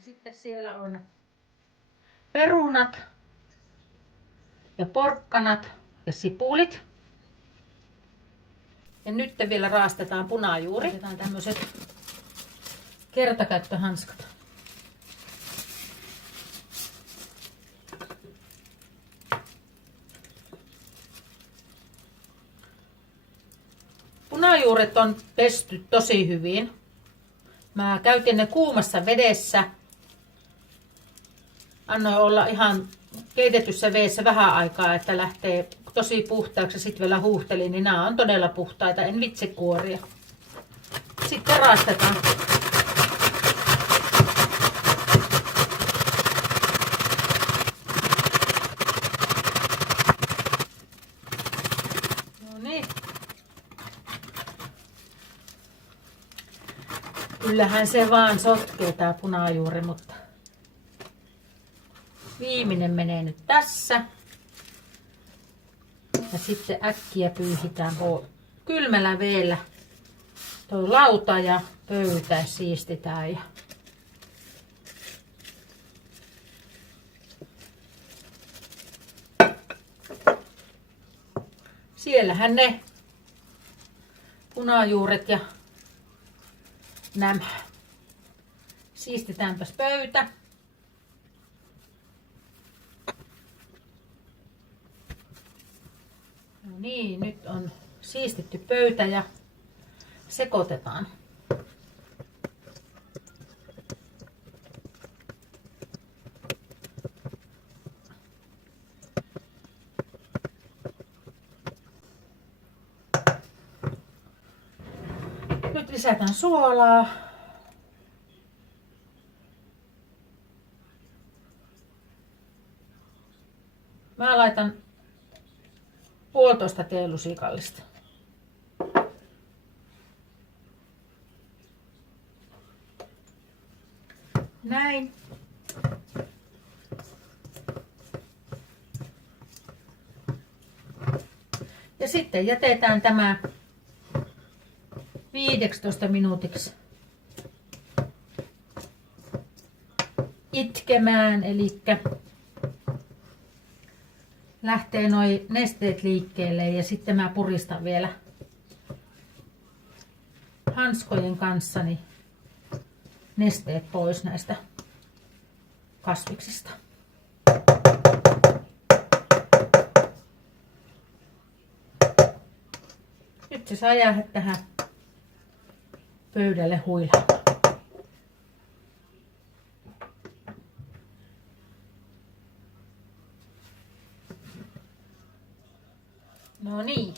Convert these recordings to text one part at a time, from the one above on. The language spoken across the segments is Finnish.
Sitten siellä on perunat ja porkkanat ja sipulit. Ja nyt vielä raastetaan punajuuri. Otetaan tämmöiset kertakäyttöhanskat. Punajuuret on pesty tosi hyvin. Mä käytin ne kuumassa vedessä. Annoin olla ihan keitetyssä veessä vähän aikaa, että lähtee tosi puhtaaksi ja sitten vielä huuhtelin, niin nämä on todella puhtaita, en vitsi kuoria. Sitten raastetaan. No niin. Kyllähän se vaan sotkee tää punajuuri, mutta viimeinen menee nyt tässä. Ja sitten äkkiä pyyhitään kylmällä veellä tuo lauta ja pöytä siistitään. Ja siellähän ne punajuuret ja nämä. Siistitäänpäs pöytä. No niin, nyt on siistitty pöytä ja sekoitetaan. Nyt lisätään suolaa. Mä laitan 1,5 teelusikallista. Näin. Ja sitten jätetään tämä 15 minuutiksi itkemään, eli lähtee noi nesteet liikkeelle ja sitten mä puristan vielä hanskojen kanssa niin nesteet pois näistä kasviksista. Nyt se saa jäädä tähän pöydälle huilaamaan. No niin.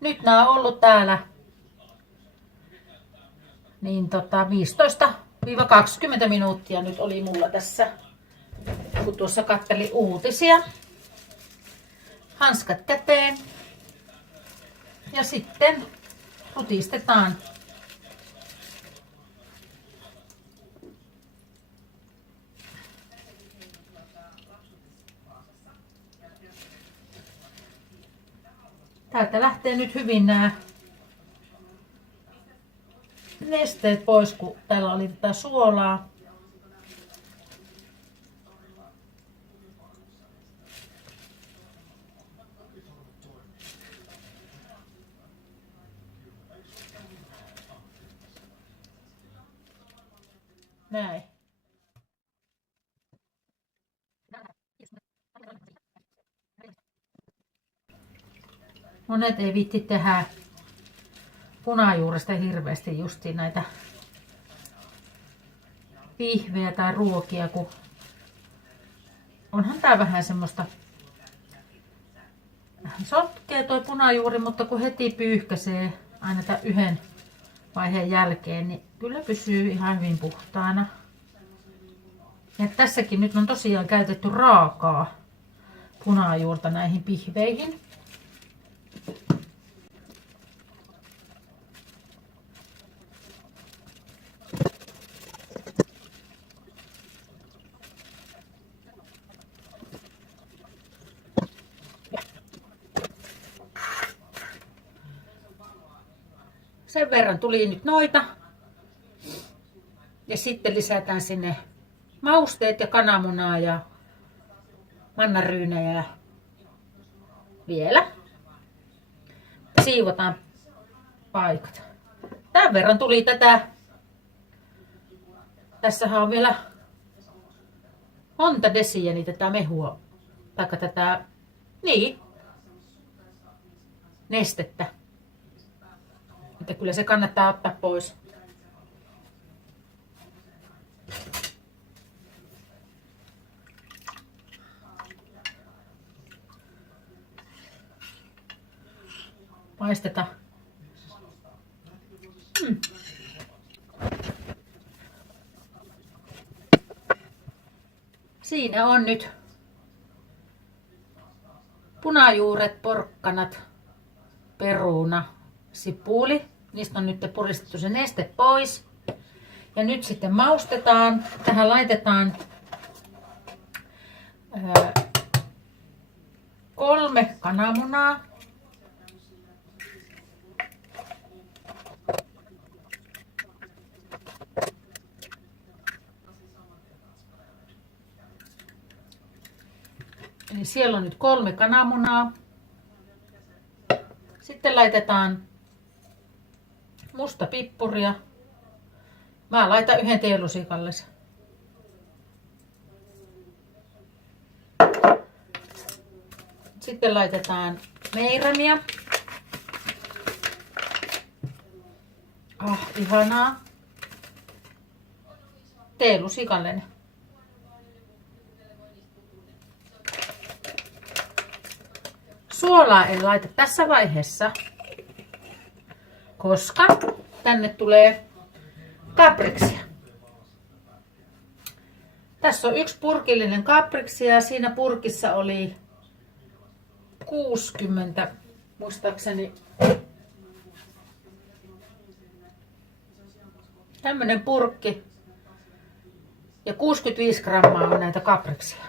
Nyt nämä on ollut täällä niin 15-20 minuuttia nyt oli mulla tässä, kun tuossa katselin uutisia. Hanskat käteen ja sitten rutistetaan. Täältä lähtee nyt hyvin nämä nesteet pois, kun täällä oli tätä suolaa. Näin. Monet ei viitti tehdä punajuuresta hirveästi justiin näitä pihvejä tai ruokia, kun onhan tää vähän semmoista sotkee toi punajuuri, mutta kun heti pyyhkäisee aina tämän yhden vaiheen jälkeen, niin kyllä pysyy ihan hyvin puhtaana. Ja tässäkin nyt on tosiaan käytetty raakaa punajuurta näihin pihveihin. Sen verran tuli nyt noita. Ja sitten lisätään sinne mausteet ja kananmunaa ja mannaryynejä vielä. Siivotaan paikat. Tämän verran tuli tätä. Tässähän on vielä monta desiä niin tätä mehua. Taikka tätä, niin, nestettä. Että kyllä se kannattaa ottaa pois. Maistetaan. Siinä on nyt punajuuret, porkkanat, peruna, sipuli. Niistä on nyt puristettu se neste pois. Ja nyt sitten maustetaan. Tähän laitetaan 3 kananmunaa. Eli siellä on nyt 3 kananmunaa. Sitten laitetaan musta pippuria. Mä laitan 1 teelusikallisen. Sitten laitetaan meirämiä. Ihanaa. Teelusikallinen. Suolaa en laita tässä vaiheessa, koska tänne tulee kapriksia. Tässä on 1 purkillinen kapriksia ja siinä purkissa oli 60, muistaakseni, tämmönen purkki ja 65 grammaa on näitä kapriksia.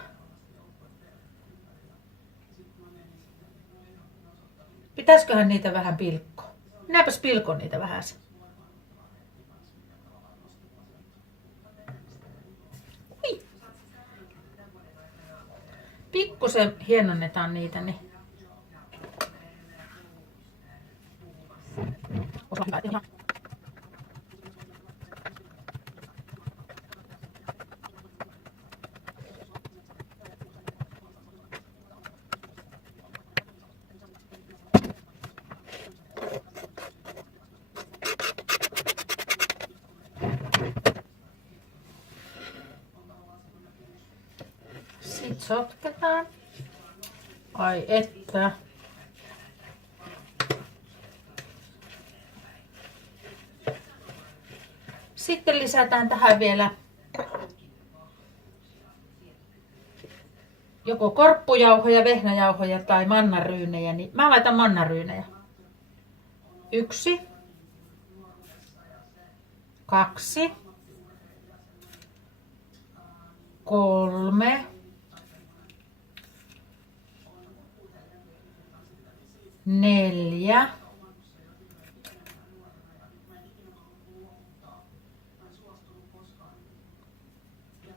Pitäisiköhän niitä vähän pilkkoa? Minäpäs pilkon niitä vähän. Ui. Pikkusen hienonnetaan niitä, niin sitten sotketaan. Ai että. Sitten lisätään tähän vielä joko korppujauhoja, vehnäjauhoja tai mannaryynejä. Niin mä laitan mannaryynejä. 1, 2, 3, 4,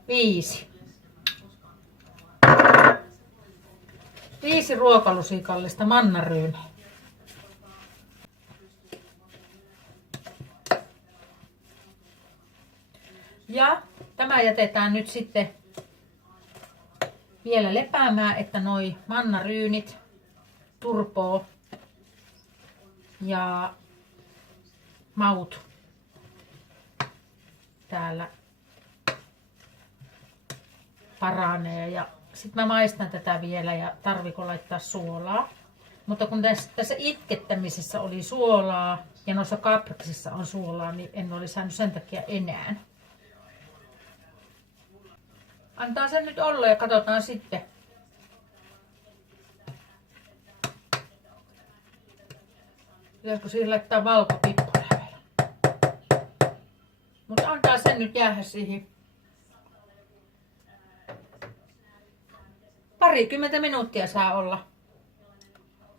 5. 5 ruokalusikallista mannaryynejä. Ja Tämä jätetään nyt sitten vielä lepäämään, että noi mannaryynit turpoo ja maut täällä paranee. Ja sitten mä maistan tätä vielä ja tarviko laittaa suolaa. Mutta kun tässä itkettämisessä oli suolaa ja noissa kapriksissa on suolaa, niin en olisi saanut sen takia enää. Antaa sen nyt olla ja katsotaan sitten. Pitäisikö siihen laittaa valkopippuria vielä? Mutta antaa sen nyt jäädä siihen. Parikymmentä minuuttia saa olla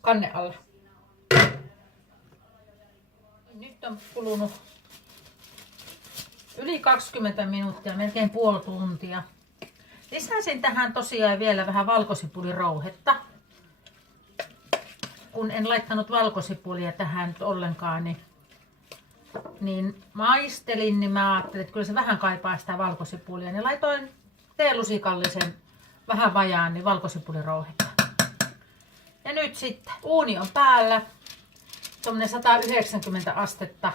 kanne alla. Nyt on kulunut yli 20 minuuttia, melkein puoli tuntia. Lisäsin tähän tosiaan vielä vähän valkosipulirouhetta. Kun en laittanut valkosipulia tähän nyt ollenkaan, niin maistelin, niin mä ajattelin, että kyllä se vähän kaipaa sitä valkosipulia. Niin laitoin teelusikallisen vähän vajaan niin valkosipulirouhetta. Ja nyt sitten uuni on päällä. Tuommoinen 190 astetta.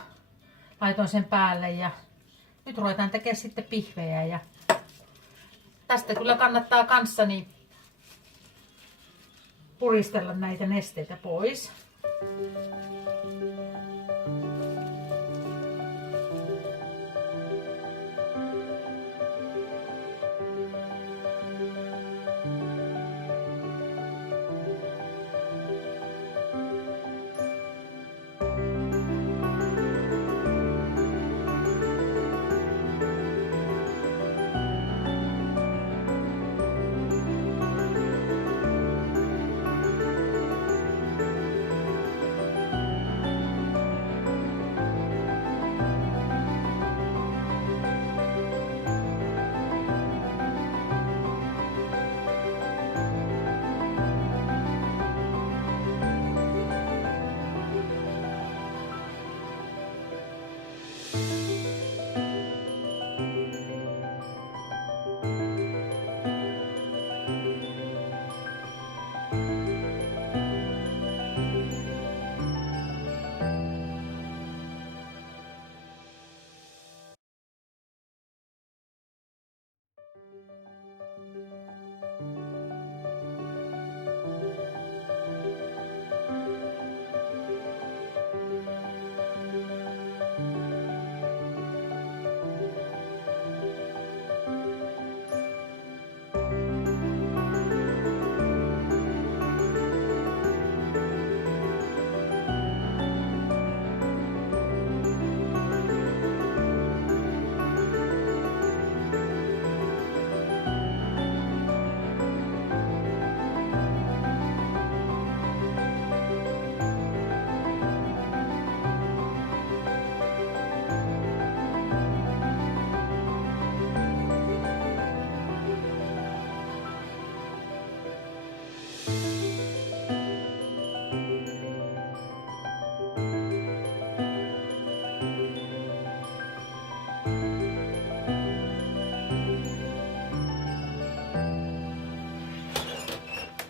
Laitoin sen päälle ja nyt ruvetaan tekemään sitten pihvejä. Ja tästä kyllä kannattaa kanssani puristella näitä nesteitä pois.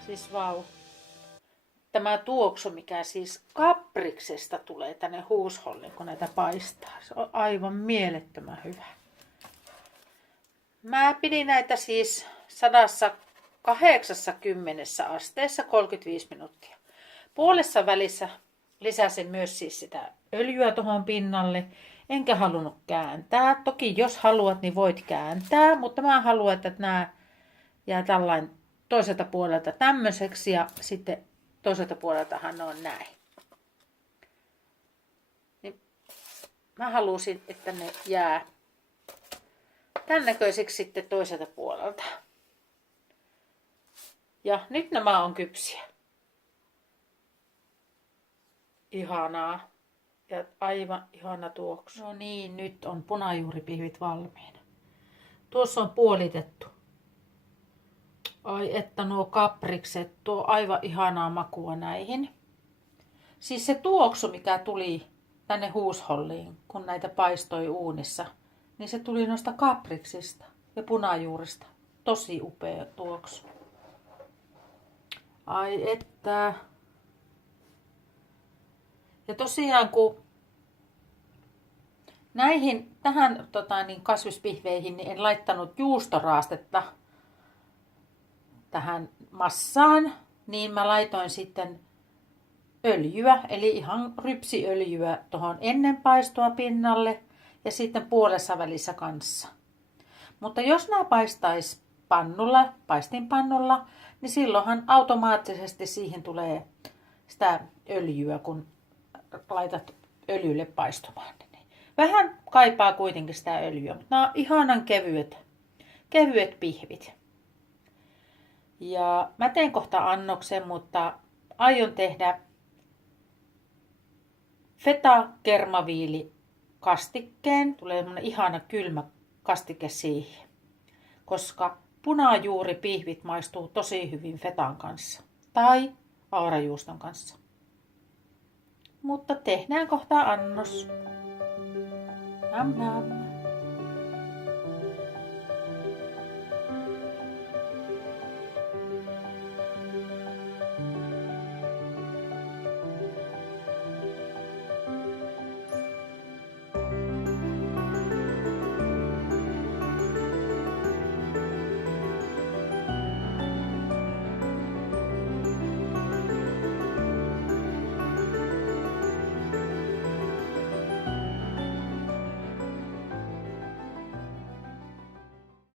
Siis vau. Tämä tuoksu, mikä siis kapriksesta tulee tänne huusholliin, kun näitä paistaa. Se on aivan mielettömän hyvä. Mä pidin näitä siis 180 asteessa 35 minuuttia. Puolessa välissä lisäsin myös siis sitä öljyä tuohon pinnalle. Enkä halunnut kääntää. Toki jos haluat, niin voit kääntää, mutta mä haluan, että nämä jää tällainen toiselta puolelta tämmöiseksi ja sitten toiselta puoleltahan ne on näin. Niin mä halusin, että ne jää tämän näköiseksi sitten toiselta puolelta. Ja nyt nämä on kypsiä. Ihanaa. Ja aivan ihana tuoksu. No niin, nyt on punajuuripihvit valmiina. Tuossa on puolitettu. Ai että nuo kaprikset, tuo aivan ihanaa makua näihin. Siis se tuoksu, mikä tuli tänne huusholliin, kun näitä paistoi uunissa, niin se tuli noista kapriksista ja punajuurista. Tosi upea tuoksu. Ai että. Ja tosiaan kun tähän kasvispihveihin niin en laittanut juustoraastetta tähän massaan, niin mä laitoin sitten öljyä, eli ihan rypsiöljyä tuohon ennen paistoa pinnalle ja sitten puolessa välissä kanssa. Mutta jos nämä paistais paistinpannulla, niin silloinhan automaattisesti siihen tulee sitä öljyä, kun laitat öljylle paistumaan. Vähän kaipaa kuitenkin sitä öljyä, mutta nämä on ihanan kevyet pihvit. Ja mä teen kohta annoksen, mutta aion tehdä feta kermaviili kastikkeen. Tulee semmonen ihana kylmä kastike siihen, koska punajuuripihvit maistuu tosi hyvin fetan kanssa tai aurajuuston kanssa. Mutta tehdään kohta annos. Nam nam.